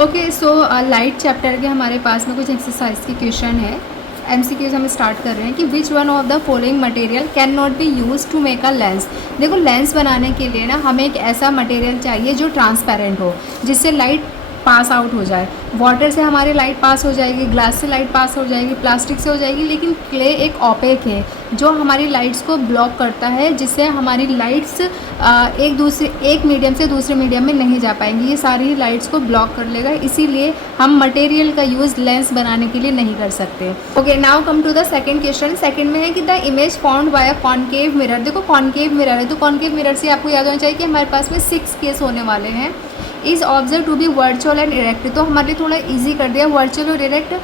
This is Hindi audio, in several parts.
ओके सो लाइट चैप्टर के हमारे पास में कुछ एक्सरसाइज की क्वेश्चन है। एमसीक्यूज हम स्टार्ट कर रहे हैं कि which one of the following material can not be use to make a lens. देखो लेंस बनाने के लिए ना हमें एक ऐसा मटेरियल चाहिए जो ट्रांसपेरेंट हो, जिससे लाइट पास आउट हो जाए। वाटर से हमारी लाइट पास हो जाएगी, ग्लास से लाइट पास हो जाएगी, प्लास्टिक से हो जाएगी, लेकिन क्ले एक ऑपेक है जो हमारी लाइट्स को ब्लॉक करता है, जिससे हमारी लाइट्स एक मीडियम से दूसरे मीडियम में नहीं जा पाएंगी। ये सारी लाइट्स को ब्लॉक कर लेगा, इसीलिए हम मटेरियल का यूज़ लेंस बनाने के लिए नहीं कर सकते। Okay, now come to the second question. Second में है कि the image found by a concave mirror. देखो कॉनकेव मिरर है, तो कॉनकेव मिरर से आपको याद होना चाहिए कि हमारे पास में 6 केस होने वाले हैं। Is observe to be virtual and erect, तो हमारे लिए थोड़ा इजी कर दिया। वर्चुअल और इरेक्ट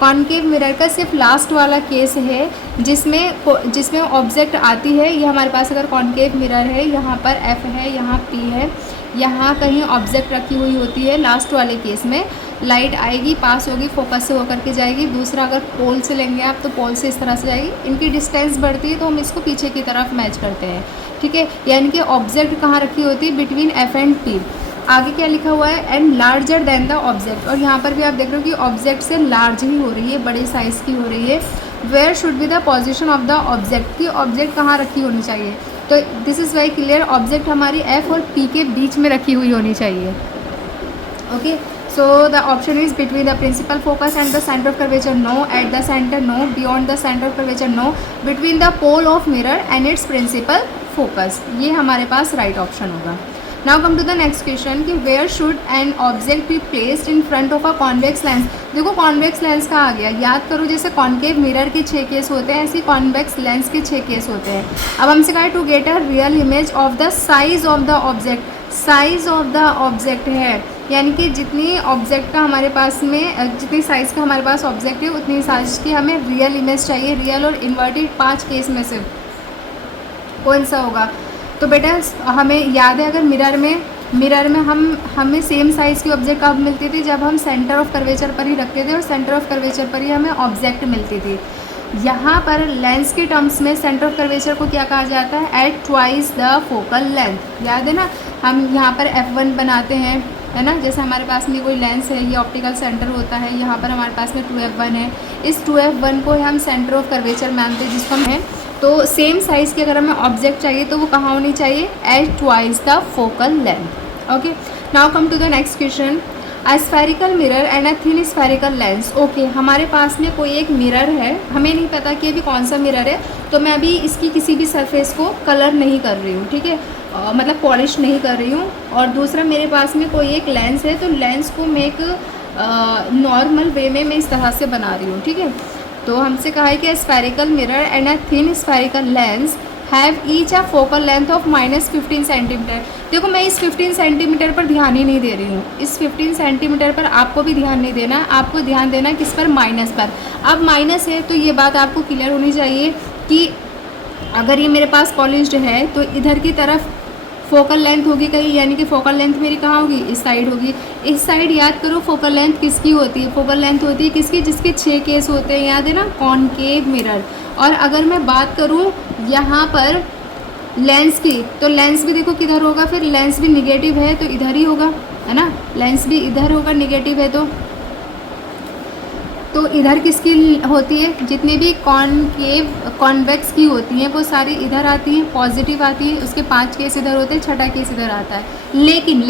कॉनकेव मिरर का सिर्फ लास्ट वाला केस है जिसमें ऑब्जेक्ट आती है। ये हमारे पास अगर कॉनकेव मिरर है, यहाँ पर एफ है, यहाँ पी है, यहाँ कहीं ऑब्जेक्ट रखी हुई होती है। लास्ट वाले केस में लाइट आएगी, पास होगी, फोकस से होकर के जाएगी। दूसरा अगर पोल से लेंगे आप तो पोल से इस तरह से जाएगी। इनकी डिस्टेंस बढ़ती है तो हम इसको पीछे की तरफ मैच करते हैं, ठीक है। यानी कि ऑब्जेक्ट कहाँ रखी होती है, बिटवीन एफ एंड पी। आगे क्या लिखा हुआ है, and larger than the object, और यहाँ पर भी आप देख रहे हो कि ऑब्जेक्ट से लार्ज ही हो रही है, बड़े साइज़ की हो रही है। Where should be the position of the object, की ऑब्जेक्ट कहाँ रखी होनी चाहिए। तो this is very clear, object हमारी एफ और पी के बीच में रखी हुई होनी चाहिए। Okay, so the option is between the principal focus and the centre of curvature no, at the centre no, beyond the centre of curvature no, between the pole of mirror and its principal focus. ये हमारे पास राइट ऑप्शन होगा। Now come to the next question कि where should an object be placed in front of a convex lens. देखो कॉन्वेक्स लेंस का आ गया, याद करो जैसे कॉन्केव मिरर के 6 केस होते हैं, ऐसे कॉन्वेक्स लेंस के 6 केस होते हैं। अब हमसे कहा है to get a real image of the size of the object. Size of the object है, यानी कि जितनी ऑब्जेक्ट का हमारे पास में जितनी साइज़ का हमारे पास ऑब्जेक्ट है उतनी साइज की हमें रियल इमेज चाहिए। रियल और इन्वर्टेड 5 केस में से कौन सा होगा। तो बेटा हमें याद है, अगर मिरर में हमें सेम साइज़ की ऑब्जेक्ट कब मिलती थी, जब हम सेंटर ऑफ कर्वेचर पर ही रखते थे और सेंटर ऑफ कर्वेचर पर ही हमें ऑब्जेक्ट मिलती थी। यहाँ पर लेंस के टर्म्स में सेंटर ऑफ कर्वेचर को क्या कहा जाता है, at twice the focal length. याद है ना, हम यहाँ पर F1 बनाते हैं, है ना। जैसे हमारे पास में कोई लेंस है, ये ऑप्टिकल सेंटर होता है, यहाँ पर हमारे पास में 2F1 है। इस 2F1 को हम सेंटर ऑफ कर्वेचर मानते हैं, जिसको हम है। तो सेम साइज़ की अगर हमें ऑब्जेक्ट चाहिए तो वो कहाँ होनी चाहिए, at twice the focal length. Okay, now come to the next question. A spherical mirror and a thin spherical lens. Okay, हमारे पास में कोई एक मिरर है, हमें नहीं पता कि अभी कौन सा मिरर है, तो मैं अभी इसकी किसी भी सरफेस को कलर नहीं कर रही हूँ, ठीक है, मतलब पॉलिश नहीं कर रही हूँ। और दूसरा मेरे पास में कोई एक लेंस है, तो लेंस को मैं एक नॉर्मल वे में मैं इस तरह से बना रही हूँ, ठीक है। तो हमसे कहा है कि spherical mirror and a thin spherical lens have each a focal length of -15 centimetre. देखो मैं इस 15 सेंटीमीटर पर ध्यान ही नहीं दे रही हूँ, इस 15 सेंटीमीटर पर आपको भी ध्यान नहीं देना, आपको ध्यान देना किस पर, माइनस पर। अब माइनस है तो ये बात आपको क्लियर होनी चाहिए कि अगर ये मेरे पास पॉलिश्ड है तो इधर की तरफ फोकल लेंथ होगी कहीं, यानी कि फोकल लेंथ मेरी कहाँ होगी, इस साइड होगी। इस साइड याद करो फोकल लेंथ किसकी होती है, फोकल लेंथ होती है किसकी, जिसके 6 केस होते हैं, याद है ना, कॉनकेव मिरर। और अगर मैं बात करूँ यहाँ पर लेंस की, तो लेंस भी देखो किधर होगा, फिर लेंस भी निगेटिव है तो इधर ही होगा, है ना, लेंस भी इधर होगा, निगेटिव है तो इधर किसकी होती है, जितनी भी कॉनकेव कॉन्वेक्स की होती हैं वो सारी इधर आती हैं, पॉजिटिव आती है, उसके 5 केस इधर होते हैं, 6ठा केस इधर आता है। लेकिन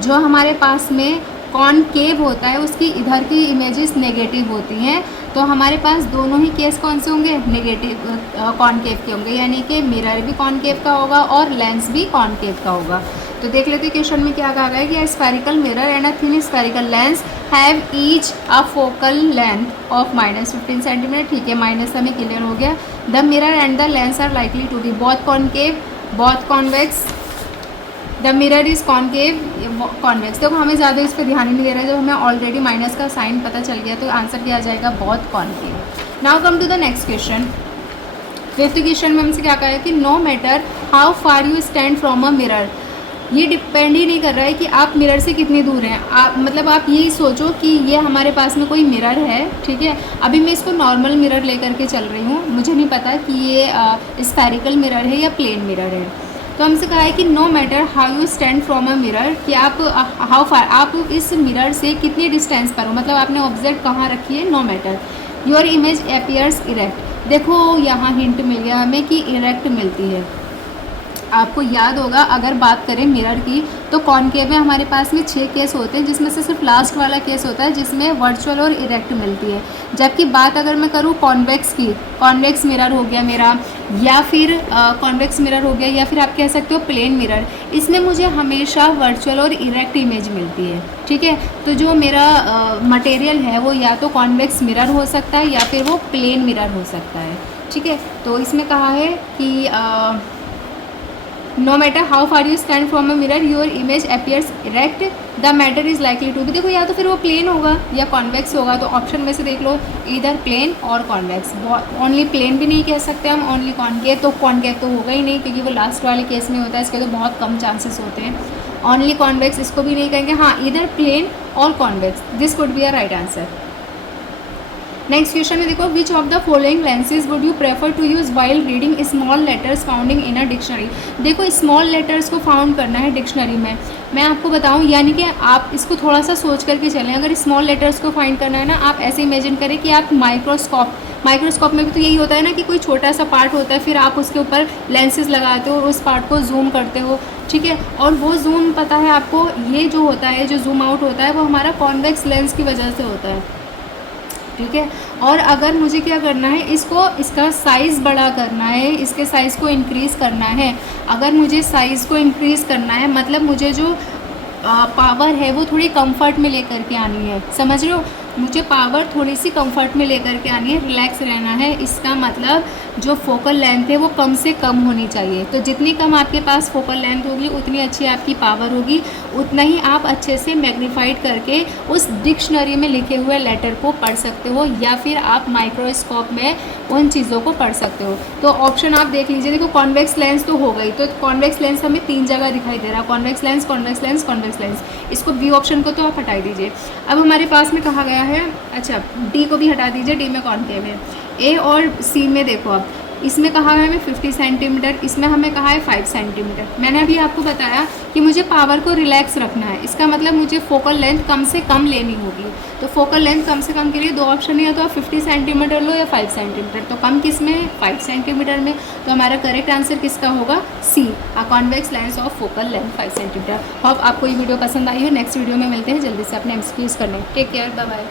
जो हमारे पास में कॉनकेव होता है उसकी इधर की इमेजेस नेगेटिव होती हैं, तो हमारे पास दोनों ही केस कौन से होंगे, नेगेटिव कॉनकेव के होंगे, यानी कि मिरर भी कॉनकेव का होगा और लेंस भी कॉनकेव का होगा। तो देख लेते हैं क्वेश्चन में क्या कहा गया है कि spherical mirror and a thin spherical lens have each a focal length of -15 centimetre. ठीक है, माइनस हमें क्लियर हो गया। The mirror and the lens are likely to be both concave both convex. The mirror is concave convex. देखो हमें ज़्यादा इस पर ध्यान ही नहीं दे रहा है, जब हमें ऑलरेडी माइनस का साइन पता चल गया तो आंसर क्या आ जाएगा, both concave. Now come to the next question. 5th question में हमसे क्या कहा है कि no matter how far you stand from a mirror. ये डिपेंड ही नहीं कर रहा है कि आप मिरर से कितनी दूर हैं, आप मतलब आप यही सोचो कि ये हमारे पास में कोई मिरर है, ठीक है। अभी मैं इसको नॉर्मल मिरर लेकर के चल रही हूँ, मुझे नहीं पता कि ये स्फेरिकल मिरर है या प्लेन मिरर है। तो हमसे कहा है कि no matter how you stand from a mirror, कि आप हाउ फार, आप इस मिरर से कितनी डिस्टेंस पर हो, मतलब आपने ऑब्जेक्ट कहाँ रखी है, no matter your image appears erect. देखो यहाँ हिंट मिल गया हमें कि इरेक्ट मिलती है। आपको याद होगा अगर बात करें मिरर की तो कॉनकेव में हमारे पास में 6 केस होते हैं, जिसमें से सिर्फ लास्ट वाला केस होता है जिसमें वर्चुअल और इरेक्ट मिलती है। जबकि बात अगर मैं करूँ कॉन्वेक्स की, कॉन्वेक्स मिरर हो गया मेरा, या फिर कॉन्वेक्स मिरर हो गया, या फिर आप कह सकते हो प्लेन मिरर, इसमें मुझे हमेशा वर्चुअल और इरेक्ट इमेज मिलती है। ठीक है, तो जो मेरा मटेरियल है वो या तो कॉन्वेक्स मिरर हो सकता है या फिर वो प्लेन मिरर हो सकता है। ठीक है, तो इसमें कहा है कि no matter how far you stand from a mirror your image appears erect the matter is likely to be. देखो या तो फिर वो प्लेन होगा या कॉन्वेक्स होगा, तो ऑप्शन में से देख लो इधर प्लेन और कॉन्वेक्स। ओनली प्लेन भी नहीं कह सकते हम, ओनली कॉनकेव, तो कॉनकेव तो होगा ही नहीं क्योंकि वो लास्ट वाले केस में होता है, इसके तो बहुत कम चांसेस होते हैं। ओनली कॉन्वेक्स इसको भी नहीं कहेंगे, हाँ इधर प्लेन और convex, this would be a right answer. Next question में देखो, which of the following lenses would you prefer to use while reading small letters founding in a dictionary. देखो स्मॉल लेटर्स को फाउंड करना है डिक्शनरी में, मैं आपको बताऊं, यानी कि आप इसको थोड़ा सा सोच करके चलें। अगर स्मॉल लेटर्स को फाइंड करना है ना, आप ऐसे इमेजिन करें कि आप माइक्रोस्कोप में भी तो यही होता है ना कि कोई छोटा सा पार्ट होता है, फिर आप उसके ऊपर लेंसेज लगाते हो और उस पार्ट को जूम करते हो। ठीक है, और वो जूम पता है आपको, ये जो होता है, जो जूम आउट होता है, वो हमारा कॉन्वेक्स लेंस की वजह से होता है। ठीक है, और अगर मुझे क्या करना है, इसका साइज़ बड़ा करना है, इसके साइज़ को इंक्रीज़ करना है। अगर मुझे साइज़ को इंक्रीज़ करना है मतलब मुझे जो पावर है वो थोड़ी कंफर्ट में लेकर के आनी है, समझ रहे हो, मुझे पावर थोड़ी सी कंफर्ट में लेकर के आनी है, रिलैक्स रहना है। इसका मतलब जो फोकल लेंथ है वो कम से कम होनी चाहिए। तो जितनी कम आपके पास फोकल लेंथ होगी उतनी अच्छी आपकी पावर होगी, उतना ही आप अच्छे से मैग्नीफाइड करके उस डिक्शनरी में लिखे हुए लेटर को पढ़ सकते हो, या फिर आप माइक्रोस्कोप में उन चीज़ों को पढ़ सकते हो। तो ऑप्शन आप देख लीजिए, देखो कॉन्वेक्स लेंस तो हो गई, तो कॉन्वेक्स लेंस हमें 3 जगह दिखाई दे रहा है, convex lens, convex lens, convex lens. इसको बी ऑप्शन को तो आप हटा दीजिए। अब हमारे पास में कहा गया है, अच्छा डी को भी हटा दीजिए, डी में कॉनकेव है। ए और सी में देखो, अब इसमें कहा है हमें 50 सेंटीमीटर, इसमें हमें कहा है 5 सेंटीमीटर। मैंने अभी आपको बताया कि मुझे पावर को रिलैक्स रखना है, इसका मतलब मुझे फोकल लेंथ कम से कम लेनी होगी। तो फोकल लेंथ कम से कम के लिए 2 ऑप्शन है, या तो आप 50 सेंटीमीटर लो या 5 सेंटीमीटर। तो कम किस में है, 5 सेंटीमीटर में। तो हमारा करेक्ट आंसर किसका होगा, C, a convex lens of focal length 5 centimetre. Hope आपको ये वीडियो पसंद आई हो। नेक्स्ट वीडियो में मिलते हैं जल्दी से, अपने एमसीक्यूज करने। Take care, bye bye.